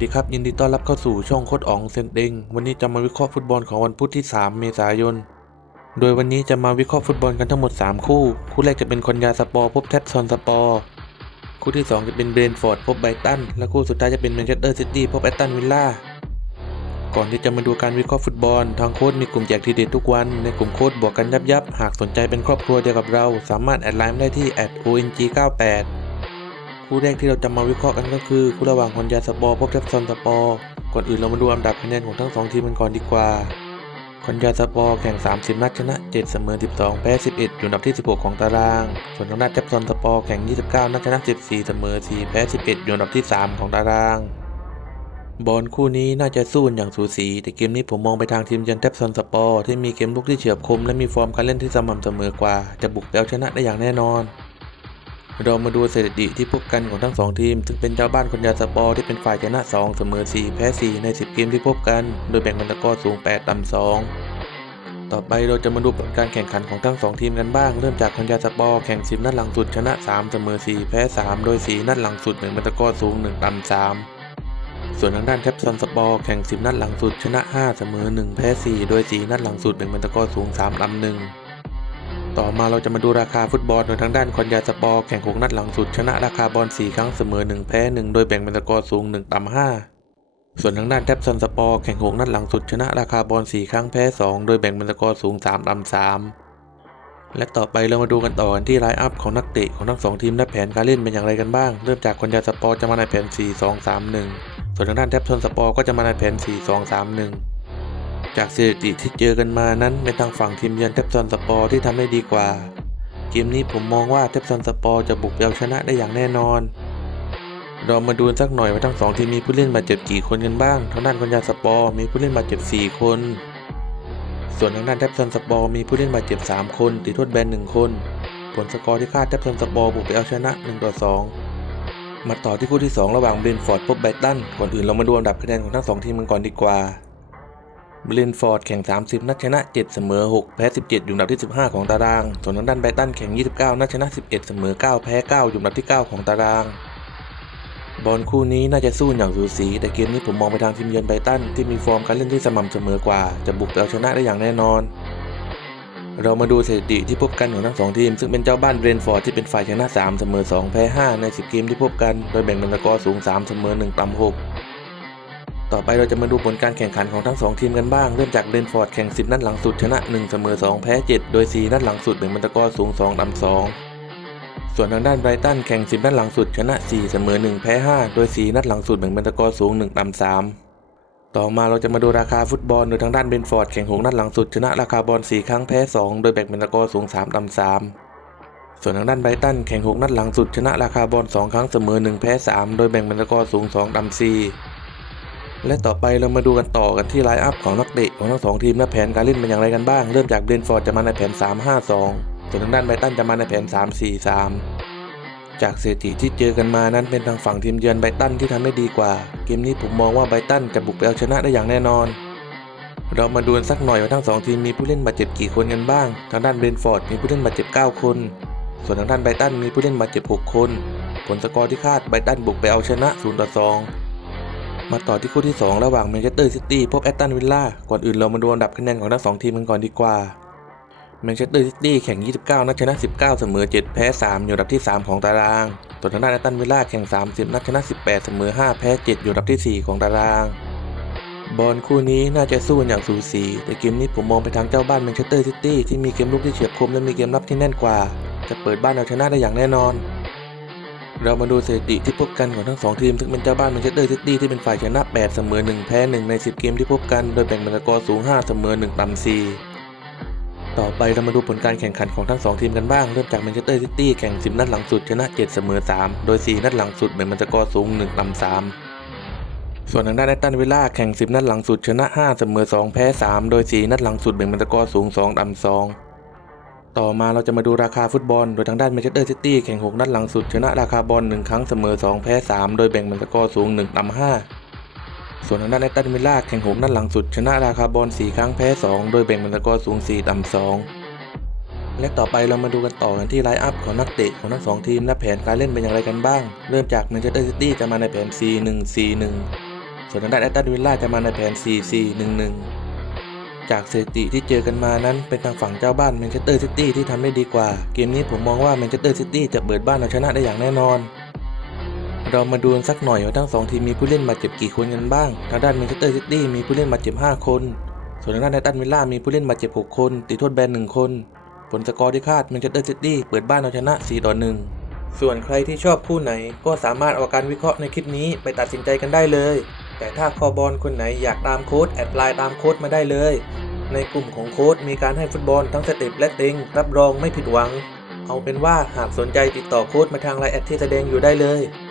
สดีครับ ยินดีต้อนรับเข้าสู่ช่องโคดอ๋องเซนเดงวันนี้จะมาวิเคราะห์ฟุตบอลของวันพุธที่ 3 เมษายน โดยวันนี้จะมาวิเคราะห์ฟุตบอลกันทั้งหมด 3 คู่ คู่แรกจะเป็นคอนยาสปอร์พบแทตซอนสปอร์คู่ที่ 2 จะเป็นเบรนฟอร์ดพบไบตันและคู่สุดท้ายจะเป็นแมนเชสเตอร์ซิตี้พบแอตตันวิลล่าก่อนที่จะมาดูการวิเคราะห์ฟุตบอล ทางโค้ดมีกลุ่มแจกทีเด็ดทุกวันในกลุ่มโค้ดบวกกันยับยับหากสนใจเป็นครอบครัวเดียวกับเรา สามารถแอดไลน์ได้ที่ @ong98 คู่แรกที่เราจะมาวิเคราะห์กันก็คือคู่ระหว่างคอนยาสปอร์พบเทปซอนสปอร์ก่อนอื่นเรามาดูอันดับคะแนนของทั้งสองทีมกันก่อนดีกว่าคอนยาสปอร์แข่ง 30 นัดชนะ 7 เสมอ 12 แพ้ 11 อยู่อันดับที่ 16 ของตาราง ส่วนทางด้านเทปซอนสปอร์แข่ง 29 นัดชนะ 14 เสมอ 4 แพ้ 11 อยู่อันดับที่ 3 ของตาราง บอลคู่นี้น่าจะสู้อย่างสูสี แต่เกมนี้ผมมองไปทางทีมเยือนเทปซอนสปอร์ที่มีเกมลุกที่เฉียบคมและมีฟอร์มการเล่นที่สม่ำเสมอกว่า จะบุกไปเอาชนะได้อย่างแน่นอน เรามาดูสถิติที่พบกันของทั้งสองทีม ซึ่งเป็นเจ้าบ้านคนยาสปอร์ที่เป็นฝ่ายชนะ 2 เสมอ 4 แพ้ 4 ใน 10 เกมที่พบกัน โดยแบ่งเป็นตะก้อสูง 8 ต่ำ 2 ต่อไปเราจะมาดูผลการแข่งขันของทั้ง 2 ทีมกันบ้าง เริ่มจากคนยาสปอร์แข่ง 10 นัดหลังสุดชนะ 3 เสมอ 4 แพ้ 3 โดย 4 นัดหลังสุดแบ่งเป็นตะก้อสูง 1 ต่ำ 3ส่วนทางด้านแคปซอนสปอร์แข่ง 10 นัดหลังสุดชนะ 5 เสมอ 1 แพ้ 4 โดย 4 นัดหลังสุดแบ่งเป็นตะก้อสูง3ต่ำ1 ต่อมาเราจะมาดูราคาฟุตบอลโดยทางด้านคอนยาสปอร์แข่ง6นัดหลังสุดชนะราคาบอล 4 ครั้งเสมอ 1 แพ้ 1 โดยแบ่งเป็นสกอร์สูง 1 ต่ำ5 ส่วนทางด้านแท็บซันสปอร์แข่ง6นัดหลังสุดชนะราคาบอล 4 ครั้งแพ้ 2 โดยแบ่งเป็นสกอร์สูง 3 ต่ำ3 และต่อไปเรามาดูกันต่อกันที่ไลน์อัพของนักเตะของทั้งสองทีมและแผนการเล่นเป็นอย่างไรกันบ้าง เริ่มจากคอนยาสปอร์จะมาในแผน 4 2 3 1 ส่วนทางด้านแท็บซันสปอร์ก็จะมาในแผน 4 2 3 1 จากสถิติที่เจอกันมานั้นเป็นทางฝั่งทีมเยือนเทปซอนสปอร์ที่ทำได้ดีกว่า เกมนี้ผมมองว่าเทปซอนสปอร์จะบุกเอาชนะได้อย่างแน่นอน เรามาดูสักหน่อยว่าทั้งสองทีมมีผู้เล่นบาดเจ็บกี่คนกันบ้างทางด้านคอนยาสปอร์มีผู้เล่นบาดเจ็บ 4 คน ส่วนทางด้านเทปซอนสปอร์มีผู้เล่นบาดเจ็บ 3 คนติดโทษแบน1คน ผลสกอร์ที่คาดเทปซอนสปอร์บุกไปเอาชนะ1ต่อ2มาต่อที่คู่ที่ 2 ระหว่างเบรนฟอร์ดพบไบรตันก่อนอื่นเรามาดูอันดับคะแนนของทั้งสองทีมกันก่อนดีกว่า เบรนฟอร์ดแข่ง 30 นัดชนะ 7 เสมอ 6 แพ้ 17 อยู่อันดับที่ 15 ของตาราง ส่วนทางด้านไบรตันแข่ง 29 นัดชนะ 11 เสมอ 9 แพ้ 9 อยู่อันดับที่ 9 ของตาราง บอลคู่นี้น่าจะสู้อย่างสูสี แต่เกมนี้ผมมองไปทางทีมเยือนไบรตันที่มีฟอร์มการเล่นที่สม่ำเสมอกว่า จะบุกไปเอาชนะได้อย่างแน่นอน เรามาดูสถิติที่พบกันของทั้งสองทีม ซึ่งเป็นเจ้าบ้านเบรนฟอร์ดที่เป็นฝ่ายชนะ 3 เสมอ 2 แพ้ 5 ใน 10 เกมที่พบกัน โดยแบ่งเป็นสกอร์สูง 3 เสมอ 1 ต่ำ 6 ต่อไปเราจะมาดูผลการแข่งขันของทั้ง 2 ทีมกันบ้าง เริ่มจากเบนฟอร์ดแข่ง 10 นัดหลังสุดชนะ 1 เสมอ 2 แพ้ 7 โดย 4 นัดหลังสุดแบ่งเป็นสกอสูง2ต่ำ2ส่วนทางด้านไบรตันแข่ง 10 นัดหลังสุดชนะ 4 เสมอ 1 แพ้ 5 โดย 4 นัดหลังสุดแบ่งเป็นสกอสูง1ต่ำ3ต่อมาเราจะมาดูราคาฟุตบอลโดยทางด้านเบนฟอร์ดแข่ง 6 นัดหลังสุดชนะราคาบอล 4 ครั้งแพ้ 2 โดยแบ่งเป็นสกอสูง3ต่ำ3ส่วนทางด้านไบรตันแข่ง 6 นัดหลังสุดชนะราคาบอล 2 ครั้งเสมอ 1 แพ้ 3 โดยแบ่งเป็นสกอร์สูง2ต่ำ4 และต่อไปเรามาดูกันต่อกันที่ไลน์อัพของนักเตะของทั้งสองทีมและแผนการเล่นเป็นอย่างไรกันบ้าง เริ่มจากเบรนฟอร์ดจะมาในแผน 3-5-2 ส่วนทางด้านไบรตันจะมาในแผน 3-4-3 จากสถิติที่เจอกันมานั้นเป็นทางฝั่งทีมเยือนไบรตันที่ทำได้ดีกว่า เกมนี้ผมมองว่าไบรตันจะบุกไปเอาชนะได้อย่างแน่นอน เรามาดูนสักหน่อยว่าทั้งสองทีมมีผู้เล่นบาดเจ็บกี่คนกันบ้าง ทางด้านเบรนฟอร์ดมีผู้เล่นบาดเจ็บ 9 คน ส่วนทางด้านไบรตันมีผู้เล่นบาดเจ็บ 6 คน ผลสกอร์ที่คาดไบรตันบุกไปเอาชนะ0-2 มาต่อที่คู่ที่ 2 ระหว่างแมนเชสเตอร์ซิตี้พบแอตตันวิลล่าก่อนอื่นเรามาดูอันดับคะแนนของทั้งสองทีมกันก่อนดีกว่าแมนเชสเตอร์ซิตี้แข่ง 29 นัดชนะ 19 เสมอ 7 แพ้ 3 อยู่อันดับที่ 3 ของตาราง ส่วนทางด้านแอตตันวิลล่าแข่ง 30 นัดชนะ 18 เสมอ 5 แพ้ 7 อยู่อันดับที่ 4 ของตาราง บอลคู่นี้น่าจะสู้กันอย่างสูสี แต่เกมนี้ผมมองไปทางเจ้าบ้านแมนเชสเตอร์ซิตี้ที่มีเกมลุกที่เฉียบคมและมีเกมรับที่แน่นกว่า จะเปิดบ้านเอาชนะได้อย่างแน่นอน เรามาดูสถิติที่พบกันของทั้งสองทีม ซึ่งเป็นเจ้าบ้านแมนเชสเตอร์ซิตี้ที่เป็นฝ่ายชนะ 8 เสมอ 1 แพ้ 1 ใน 10 เกมที่พบกัน โดยแบ่งเป็นสกอร์สูง 5 เสมอ 1 ต่ำ 4 ต่อไปเรามาดูผลการแข่งขันของทั้งสองทีมกันบ้าง เริ่มจากแมนเชสเตอร์ซิตี้แข่ง 10 นัดหลังสุดชนะ 7 เสมอ 3 โดย 4 นัดหลังสุดแบ่งเป็นสกอร์สูง 1 ต่ำ 3ส่วนทางด้านแอตตันวิลล่าแข่ง 10 นัดหลังสุดชนะ 5 เสมอ 2 แพ้ 3 โดย 4 นัดหลังสุดแบ่งเป็นสกอร์สูง 2 ต่ำ 2 ต่อมาเราจะมาดูราคาฟุตบอล โดยทางด้านแมนเชสเตอร์ซิตี้แข่ง 6 นัดหลังสุด ชนะราคาบอล 1 ครั้งเสมอ 2 แพ้ 3 โดยแบ่งเป็นสกอร์สูง1ต่ำ5ส่วนทางด้านแอตตันวิลล่าแข่ง 6 นัดหลังสุด ชนะราคาบอล 4 ครั้งแพ้ 2 โดยแบ่งเป็นสกอร์สูง 4ต่ำ2และต่อไปเรามาดูกันต่อกันที่ไลน์อัพของนักเตะของทั้งสองทีมและแผนการเล่นเป็นอย่างไรกันบ้าง เริ่มจากแมนเชสเตอร์ซิตี้จะมาในแผน 4-1-4-1 ส่วนทางด้านแอตตันวิลล่าจะมาในแผน 4-4-1-1 จากสถิติที่เจอกันมานั้นเป็นทางฝั่งเจ้าบ้านแมนเชสเตอร์ซิตี้ที่ทำได้ดีกว่า เกมนี้ผมมองว่าแมนเชสเตอร์ซิตี้จะเปิดบ้านเอาชนะได้อย่างแน่นอน เรามาดูสักหน่อยว่าทั้งสองทีมมีผู้เล่นบาดเจ็บกี่คนกันบ้าง ทางด้านแมนเชสเตอร์ซิตี้มีผู้เล่นบาดเจ็บ 5 คน ส่วนทางด้านแอตตันวิลล่ามีผู้เล่นบาดเจ็บ 6 คน ติดโทษแบน1คน ผลสกอร์ที่คาดแมนเชสเตอร์ซิตี้เปิดบ้านเอาชนะ4ต่อ1ส่วนใครที่ชอบคู่ไหนก็สามารถเอาการวิเคราะห์ในคลิปนี้ไปตัดสินใจกันได้เลย แต่ถ้าคอบอลคนไหนอยากตามโค้ดแอดไลน์ตามโค้ดมาได้เลย ในกลุ่มของโค้ดมีการให้ฟุตบอลทั้งสเต็ปและติงรับรองไม่ผิดหวัง เอาเป็นว่าหากสนใจติดต่อโค้ดมาทางไลน์แอดที่แสดงอยู่ได้เลย